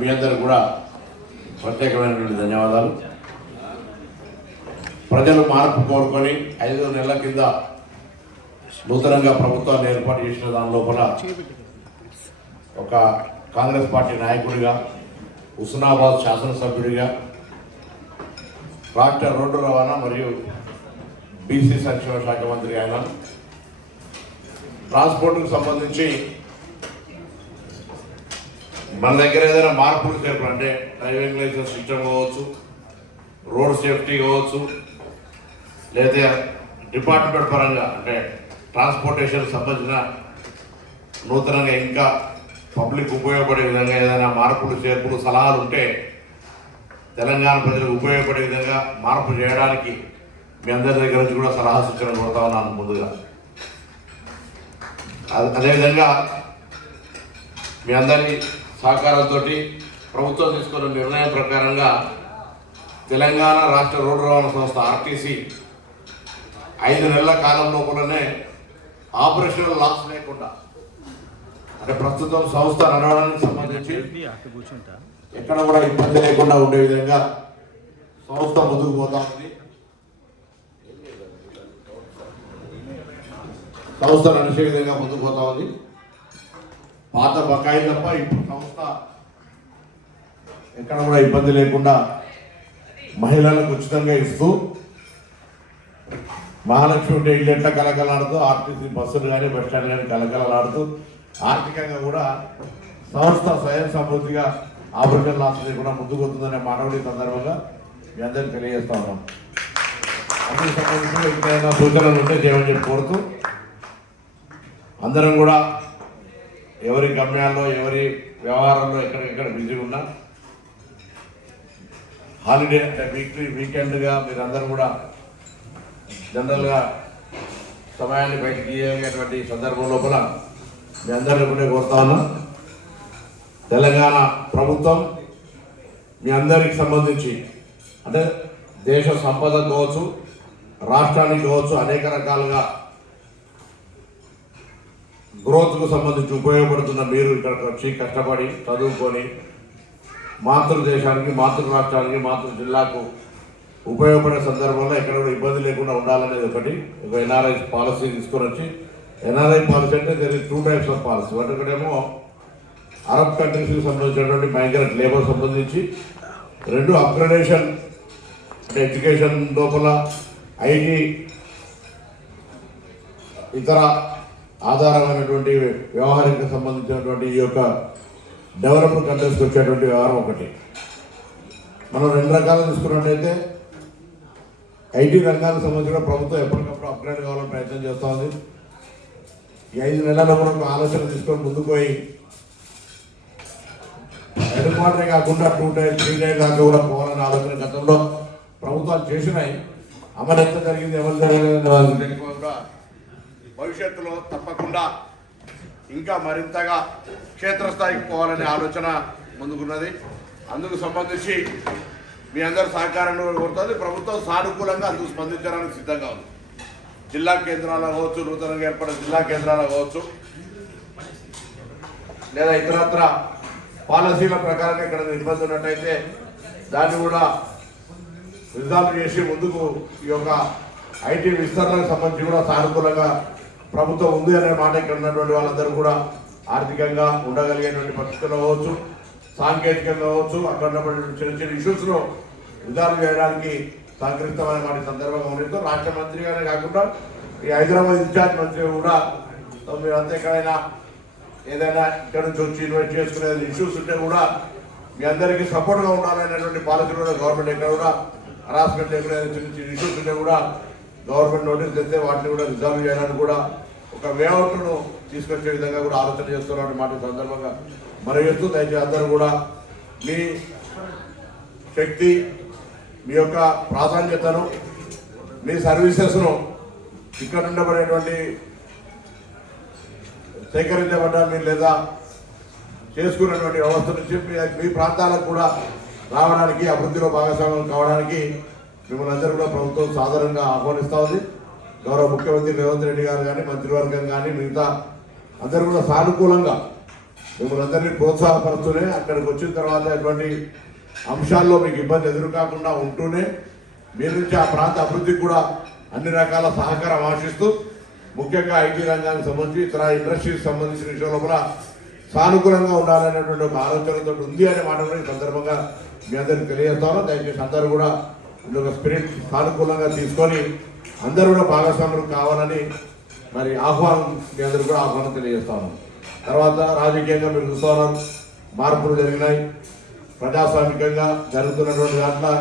మీ అందరూ కూడా ప్రత్యేకమైనటువంటి ధన్యవాదాలు. ప్రజలు మార్పు కోరుకొని 5 నెలల కింద నూతనంగా ప్రభుత్వాన్ని ఏర్పాటు చేసిన దాని లోపల ఒక కాంగ్రెస్ పార్టీ నాయకుడిగా, హుస్నాబాద్ శాసనసభ్యుడిగా, రాష్ట్ర రోడ్డు రవాణా మరియు బీసీ సంక్షేమ శాఖ మంత్రి ఆయన ట్రాన్స్పోర్ట్కు సంబంధించి మన దగ్గర ఏదైనా మార్పులు చేర్పులు అంటే డ్రైవింగ్ లైసెన్స్ సిస్టమ్ కావచ్చు, రోడ్ సేఫ్టీ కావచ్చు, లేదా డిపార్ట్మెంట్ పరంగా అంటే ట్రాన్స్పోర్టేషన్ సంబంధించిన నూతనంగా ఇంకా పబ్లిక్ ఉపయోగపడే విధంగా ఏదైనా మార్పులు చేర్పులు సలహాలు ఉంటే తెలంగాణ ప్రజలకు ఉపయోగపడే విధంగా మార్పు చేయడానికి మీ అందరి దగ్గర నుంచి కూడా సలహా సూచనలు కోరుతా ఉన్నాను. ముందుగా అదేవిధంగా మీ అందరి సహకారంతో ప్రభుత్వం తీసుకున్న నిర్ణయం ప్రకారంగా తెలంగాణ రాష్ట్ర రోడ్డు రవాణా సంస్థ ఆర్టీసీ 5 నెలల కాలం లోపలనే ఆపరేషనల్ లాస్ లేకుండా అంటే ప్రస్తుతం సంస్థ నడవడానికి సంబంధించి ఎక్కడ కూడా ఇబ్బంది లేకుండా ఉండే విధంగా సంస్థ ముందుకు పోతా ఉంది. సంస్థ నడిచే విధంగా ముందుకు పోతా ఉంది. పాత బకాయిలు తప్ప ఇప్పుడు సంస్థ ఎక్కడ కూడా ఇబ్బంది లేకుండా మహిళలకు ఉచితంగా ఇస్తూ మహాలక్ష్మి ఉంటే ఇల్లు ఎట్లా కలకలాడుతూ ఆర్టీసీ బస్సులు కానీ బస్ స్టాండ్ కానీ కలకలాడుతూ ఆర్థికంగా కూడా సంస్థ స్వయం సమృద్ధిగా ఆపరేషన్ లాస్ కూడా ముందుకు వస్తుందనే మానవుడి సందర్భంగా మీ అందరికీ తెలియజేస్తా ఉన్నాం. అందుకు సంబంధించి ఇంకేమైనా సూచనలు ఉంటే చేయమని చెప్పి కోరుతూ అందరం కూడా ఎవరి గమ్యాల్లో ఎవరి వ్యవహారంలో ఎక్కడెక్కడ బిజీగా ఉన్నా హాలిడే అంటే వీకెండ్గా మీరందరూ కూడా జనరల్గా సమయాన్ని బయటకు తీయగలిగేటువంటి సందర్భం లోపల మీ అందరినీ కూడా కోరుతా ఉన్నా. తెలంగాణ ప్రభుత్వం మీ అందరికి సంబంధించి అంటే దేశ సంపద కావచ్చు, రాష్ట్రానికి కావచ్చు, అనేక రకాలుగా గ్రోత్కు సంబంధించి ఉపయోగపడుతున్న మీరు ఇక్కడికి వచ్చి కష్టపడి చదువుకొని మాతృదేశానికి, మాతృ రాష్ట్రానికి, మాతృ జిల్లాకు ఉపయోగపడే సందర్భంలో ఎక్కడ కూడా ఇబ్బంది లేకుండా ఉండాలనేది ఒకటి. ఒక ఎన్ఆర్ఐ పాలసీ తీసుకొని వచ్చి, ఎన్ఆర్ఐ పాలసీ అంటే there is 2 types of policy. ఒకటేమో అరబ్ కంట్రీస్కి సంబంధించినటువంటి మైగ్రెంట్ లేబర్ సంబంధించి, 2 అప్గ్రేడేషన్ అంటే ఎడ్యుకేషన్ లోపల ఐటీ ఇతర ఆధారమైనటువంటి వ్యవహారానికి సంబంధించినటువంటి ఈ యొక్క డెవలప్డ్ కంట్రీస్కి వచ్చేటువంటి వ్యవహారం ఒకటి. మనం 2 రకాలు తీసుకున్నట్టయితే ఐటీ రంగానికి సంబంధించిన ప్రభుత్వం ఎప్పటికప్పుడు అప్గ్రేడ్ కావాలని ప్రయత్నం చేస్తూ ఉంది. ఈ 5 నెలల వరకు ఆలోచన తీసుకొని ముందుకు పోయి హెడ్ క్వార్టరే కాకుండా 2 టైర్ 3 టైర్ దాకా కూడా పోవాలని ఆలోచన గతంలో ప్రభుత్వాలు చేసినాయి. అమలు ఎంత జరిగింది, ఎవరు జరిగింది కూడా భవిష్యత్తులో తప్పకుండా ఇంకా మరింతగా క్షేత్రస్థాయికి పోవాలనే ఆలోచన ముందుకున్నది. అందుకు సంబంధించి మీ అందరూ సహకారాన్ని కోరుతుంది. ప్రభుత్వం సానుకూలంగా అందుకు స్పందించడానికి సిద్ధంగా ఉంది. జిల్లా కేంద్రాలు కావచ్చు, నూతనంగా ఏర్పడిన జిల్లా కేంద్రాలు కావచ్చు, లేదా ఇతరత్ర పాలసీల ప్రకారం ఇక్కడ ఇబ్బంది ఉన్నట్టయితే దాన్ని కూడా రిజాల్వ్ చేసి ముందుకు ఈ యొక్క ఐటీ విస్తరణకు సంబంధించి కూడా సానుకూలంగా ప్రభుత్వం ఉంది అనే మాట ఇక్కడ ఉన్నటువంటి వాళ్ళందరూ కూడా ఆర్థికంగా ఉండగలిగేటువంటి పరిస్థితుల్లో కావచ్చు, సాంకేతికంగా కావచ్చు, అక్కడ ఉన్నటువంటి చిన్న చిన్న ఇష్యూస్ను రిజాల్వ్ చేయడానికి సహకరిస్తామనే మాట సందర్భంగా ఉండేది. రాష్ట్ర మంత్రిగానే కాకుండా ఈ హైదరాబాద్ ఇన్ఛార్జ్ మంత్రి కూడా మీరంతా ఎక్కడైనా ఏదైనా ఇక్కడ నుంచి వచ్చి ఇన్వైట్ చేసుకునే ఇష్యూస్ ఉంటే కూడా మీ అందరికీ సపోర్ట్గా ఉండాలనేటువంటి పాలసీ కూడా గవర్నమెంట్ ఎక్కడ కూడా హరాస్మెంట్ ఎక్కడ చిన్న చిన్న ఇష్యూస్ ఉంటే కూడా గవర్నమెంట్ నోటీస్ తెస్తే వాటిని కూడా రిజాల్వ్ చేయడానికి కూడా ఒక వేఅవుట్ను తీసుకొచ్చే విధంగా కూడా ఆలోచన చేస్తున్నటువంటి మాట సందర్భంగా మరొస్తూ దయచేసి అందరూ కూడా మీ శక్తి, మీ యొక్క ప్రాధాన్యతను, మీ సర్వీసెస్ను ఇక్కడ ఉండబడేటువంటి సేకరించబడ్డ మీరు లేదా చేసుకున్నటువంటి వ్యవస్థ నుంచి మీ ప్రాంతాలకు కూడా రావడానికి, అభివృద్ధిలో భాగస్వామ్యం కావడానికి మిమ్మల్ని అందరూ కూడా ప్రభుత్వం సాధారణంగా ఆహ్వానిస్తూ ఉంది. గౌరవ ముఖ్యమంత్రి రేవంత్ రెడ్డి గారు కానీ, మంత్రివర్గం కానీ, మిగతా అందరూ కూడా సానుకూలంగా మిమ్మల్ని అందరినీ ప్రోత్సాహపరుస్తూనే అక్కడికి వచ్చిన తర్వాత ఎటువంటి అంశాల్లో మీకు ఇబ్బంది ఎదురు కాకుండా ఉంటూనే మీ నుంచి ఆ ప్రాంత అభివృద్ధికి కూడా అన్ని రకాల సహకారం ఆశిస్తూ ముఖ్యంగా ఐటీ రంగానికి సంబంధించి ఇతర ఇండస్ట్రీకి సంబంధించిన విషయంలో కూడా సానుకూలంగా ఉండాలనేటువంటి ఒక ఆలోచనతో ఉంది అనే మాట కూడా ఈ సందర్భంగా మీ అందరికి తెలియజేస్తాను. దయచేసి అందరూ కూడా ఒక స్పిరిట్ సానుకూలంగా తీసుకొని అందరూ కూడా భాగస్వాములు కావాలని మరి ఆహ్వానం మీ అందరూ కూడా ఆహ్వానం తెలియజేస్తాను. తర్వాత రాజకీయంగా మీరు చూస్తున్నాం, మార్పులు జరిగినాయి. ప్రజాస్వామికంగా జరుగుతున్నటువంటి దాంట్లో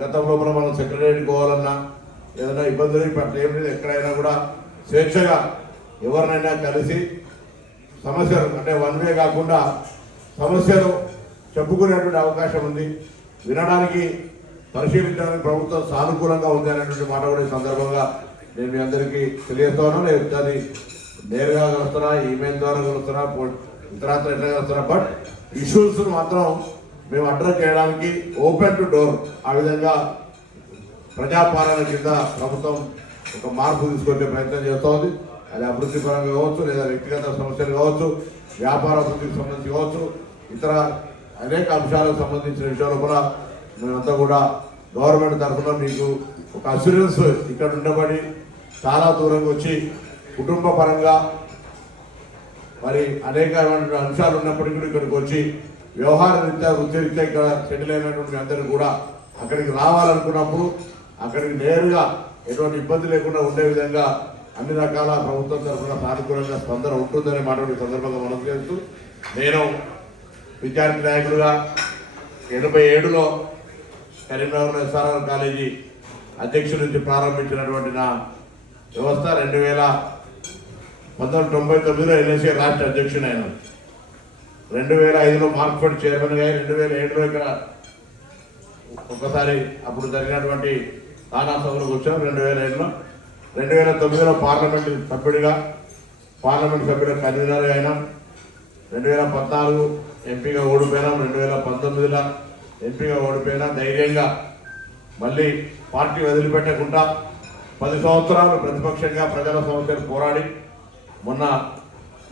గతంలో మనం సెక్రటరీకి పోవాలన్నా ఏదైనా ఇబ్బందులు ఇప్పుడు ఏం లేదు. ఎక్కడైనా కూడా స్వేచ్ఛగా ఎవరినైనా కలిసి సమస్యలు అంటే వన్ వే కాకుండా సమస్యలు చెప్పుకునేటువంటి అవకాశం ఉంది. వినడానికి పరిశీలించడానికి ప్రభుత్వం సానుకూలంగా ఉంది అనేటువంటి మాట కూడా ఈ సందర్భంగా నేను మీ అందరికీ తెలియజేస్తాను. నేను అది నేరుగా కలుస్తున్నా, ఈమెయిల్ ద్వారా కలుస్తున్నా, ఇతరాత్ర ఎట్లా కలుస్తున్నా, బట్ ఇష్యూస్ మాత్రం మేము అడ్రస్ చేయడానికి ఓపెన్ టు డోర్. ఆ విధంగా ప్రజాపాలన కింద ప్రభుత్వం ఒక మార్పు తీసుకొచ్చే ప్రయత్నం చేస్తోంది. అది అభివృద్ధి పరంగా కావచ్చు, లేదా వ్యక్తిగత సమస్యలు కావచ్చు, వ్యాపార అభివృద్ధికి సంబంధించి కావచ్చు, ఇతర అనేక అంశాలకు సంబంధించిన విషయాలు కూడా మేమంతా కూడా గవర్నమెంట్ తరఫున మీకు ఒక అష్యూరెన్స్ ఇక్కడ ఉండబడి చాలా దూరంగా వచ్చి కుటుంబ పరంగా మరి అనేకమైన అంశాలు ఉన్నప్పటికీ కూడా ఇక్కడికి వచ్చి వ్యవహార రీత్యా వృత్తిరీత్యా ఇక్కడ సెటిల్ అయినటువంటి అందరూ కూడా అక్కడికి రావాలనుకున్నప్పుడు అక్కడికి నేరుగా ఎటువంటి ఇబ్బంది లేకుండా ఉండే విధంగా అన్ని రకాల ప్రభుత్వం తరఫున సానుకూలంగా స్పందన ఉంటుందనే మాట సందర్భంగా మనం చేస్తూ, నేను విద్యార్థి నాయకులుగా 87లో కరీంనగర్ ఎస్ఆర్ఆర్ కాలేజీ అధ్యక్షుడి నుంచి ప్రారంభించినటువంటి నా వ్యవస్థ 1999లో ఎన్ఎస్ఏ రాష్ట్ర అధ్యక్షుడు అయినా, 2005లో మార్క్ఫెడ్ చైర్మన్గా, 2007లో ఇక్కడ ఒక్కసారి అప్పుడు జరిగినటువంటి తానా సభలకు వచ్చాం. 2005లో 2009లో పార్లమెంట్ సభ్యుడిగా కన్వీనర్గా అయినాం. 2014 ఎంపీగా ఓడిపోయినాం. 2019లో ఎంపీగా ఓడిపోయినా ధైర్యంగా మళ్ళీ పార్టీ వదిలిపెట్టకుండా 10 సంవత్సరాలు ప్రతిపక్షంగా ప్రజల సమస్యలు పోరాడి మొన్న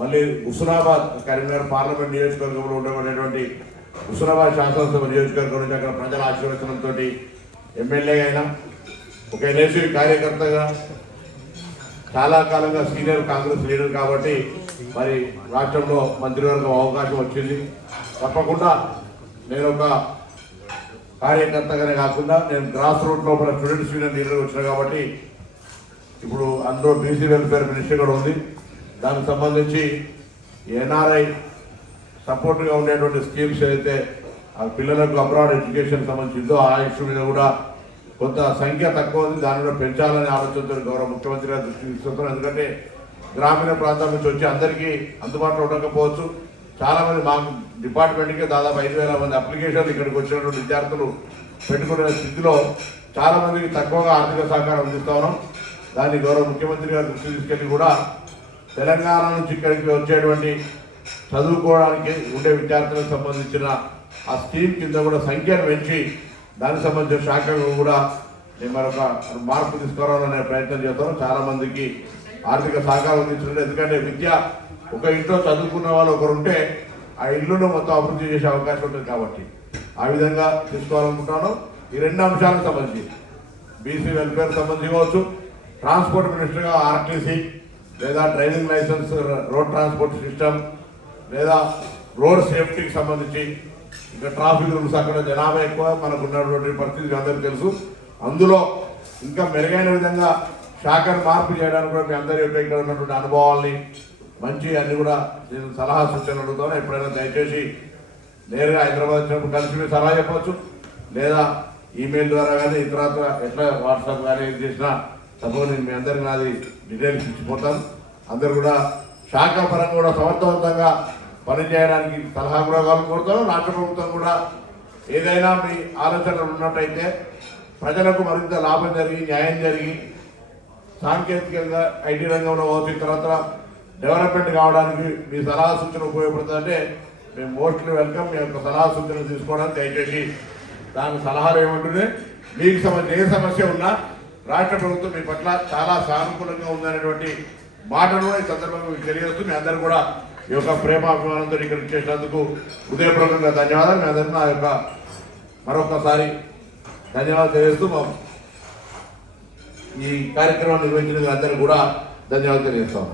మళ్ళీ హుస్నాబాద్ కరీంనగర్ పార్లమెంట్ నియోజకవర్గంలో ఉండబడేటువంటి హుస్నాబాద్ శాసనసభ నియోజకవర్గం నుంచి అక్కడ ప్రజల ఆశీర్వచనంతో ఎమ్మెల్యే అయినా, ఒక ఎన్ఎస్యూ కార్యకర్తగా చాలా కాలంగా సీనియర్ కాంగ్రెస్ లీడర్ కాబట్టి మరి రాష్ట్రంలో మంత్రివర్గం అవకాశం వచ్చింది. తప్పకుండా నేను ఒక కార్యకర్తగానే కాకుండా నేను గ్రాస్ రూట్ లోపల స్టూడెంట్స్ యూనియన్ లీడర్ వచ్చిన కాబట్టి ఇప్పుడు అందులో బీసీ వెల్ఫేర్ మినిస్టర్ కూడా ఉంది. దానికి సంబంధించి ఎన్ఆర్ఐ సపోర్ట్గా ఉండేటువంటి స్కీమ్స్ ఏదైతే ఆ పిల్లలకు అబ్రాడ్ ఎడ్యుకేషన్ సంబంధించిందో ఆ ఇష్యూ మీద కూడా కొంత సంఖ్య తక్కువ ఉంది. దాన్ని కూడా పెంచాలనే ఆలోచనతో గౌరవ ముఖ్యమంత్రి గారు దృష్టి తీసుకొస్తున్నారు. ఎందుకంటే గ్రామీణ ప్రాంతాల నుంచి వచ్చి అందరికీ అందుబాటులో ఉండకపోవచ్చు. చాలామంది మా డిపార్ట్మెంట్కి దాదాపు 5,000 మంది అప్లికేషన్లు ఇక్కడికి వచ్చినటువంటి విద్యార్థులు పెట్టుకునే స్థితిలో చాలామందికి తక్కువగా ఆర్థిక సహకారం అందిస్తా ఉన్నాం. దాన్ని గౌరవ ముఖ్యమంత్రి గారు దృష్టి తీసుకెళ్ళి కూడా తెలంగాణ నుంచి ఇక్కడికి వచ్చేటువంటి చదువుకోవడానికి ఉండే విద్యార్థులకు సంబంధించిన ఆ స్కీమ్ కింద కూడా సంఖ్యను పెంచి దానికి సంబంధించిన శాఖకు కూడా నేను మరొక మార్పు తీసుకురావాలనే ప్రయత్నం చేస్తాను. చాలామందికి ఆర్థిక సహకారం అందించడం, ఎందుకంటే విద్య ఒక ఇంట్లో చదువుకున్న వాళ్ళు ఒకరు ఉంటే ఆ ఇల్లును మొత్తం అభివృద్ధి చేసే అవకాశం ఉంటుంది కాబట్టి ఆ విధంగా తీసుకోవాలనుకుంటాను. ఈ 2 అంశాలకు సంబంధించి బీసీ వెల్ఫేర్ సంబంధించి కావచ్చు, ట్రాన్స్పోర్ట్ మినిస్టర్గా ఆర్టీసీ లేదా driving licence, road transport system లేదా రోడ్ సేఫ్టీకి సంబంధించి ఇంకా ట్రాఫిక్ రూల్స్, అక్కడ జనాభా ఎక్కువ, మనకు ఉన్నటువంటి పరిస్థితి అందరికీ తెలుసు. అందులో ఇంకా మెరుగైన విధంగా శాఖను మార్పు చేయడానికి కూడా మీ అందరి యొక్క ఇక్కడ ఉన్నటువంటి అనుభవాల్ని మంచి అన్ని కూడా నేను సలహా సూచనలు అడుగుతాను. ఎప్పుడైనా దయచేసి నేరుగా హైదరాబాద్ వచ్చినప్పుడు కలిసి మీరు సలహా చెప్పవచ్చు, లేదా ఈమెయిల్ ద్వారా కానీ ఇతరత్ర ఎట్లా వాట్సాప్ కానీ ఏం చేసినా తప్పకుండా నేను మీ అందరికి నాది డీటెయిల్స్ ఇచ్చిపోతాను. అందరు కూడా శాఖ పరంగా కూడా సమర్థవంతంగా పనిచేయడానికి సలహా కూడా కోరుతాను. రాష్ట్ర ప్రభుత్వం కూడా ఏదైనా మీ ఆలోచనలు ఉన్నట్టయితే ప్రజలకు మరింత లాభం జరిగి న్యాయం జరిగి సాంకేతికంగా ఐటీ రంగంలో అవుతుంది తర్వాత డెవలప్మెంట్ కావడానికి మీ సలహా సూచన ఉపయోగపడుతుందంటే మేము మోస్ట్లీ వెల్కమ్. మీ యొక్క సలహా సూచనలు తీసుకోవడానికి దయచేసి దాని సలహాలు ఏముంటుంది, మీకు సంబంధించి ఏ సమస్య ఉన్నా రాష్ట్ర ప్రభుత్వం మీ పట్ల చాలా సానుకూలంగా ఉందనేటువంటి మాటలు ఈ సందర్భంగా మీకు తెలియజేస్తూ మీ అందరూ కూడా ఈ యొక్క ప్రేమాభిమానంతో ఇక్కడ చేసినందుకు హృదయపూర్వకంగా ధన్యవాదాలు. మీ అందరికీ నా యొక్క మరొకసారి ధన్యవాదాలు తెలియజేస్తూ ఈ కార్యక్రమం నిర్వహించిన అందరికీ కూడా ధన్యవాదాలు తెలియజేస్తాను.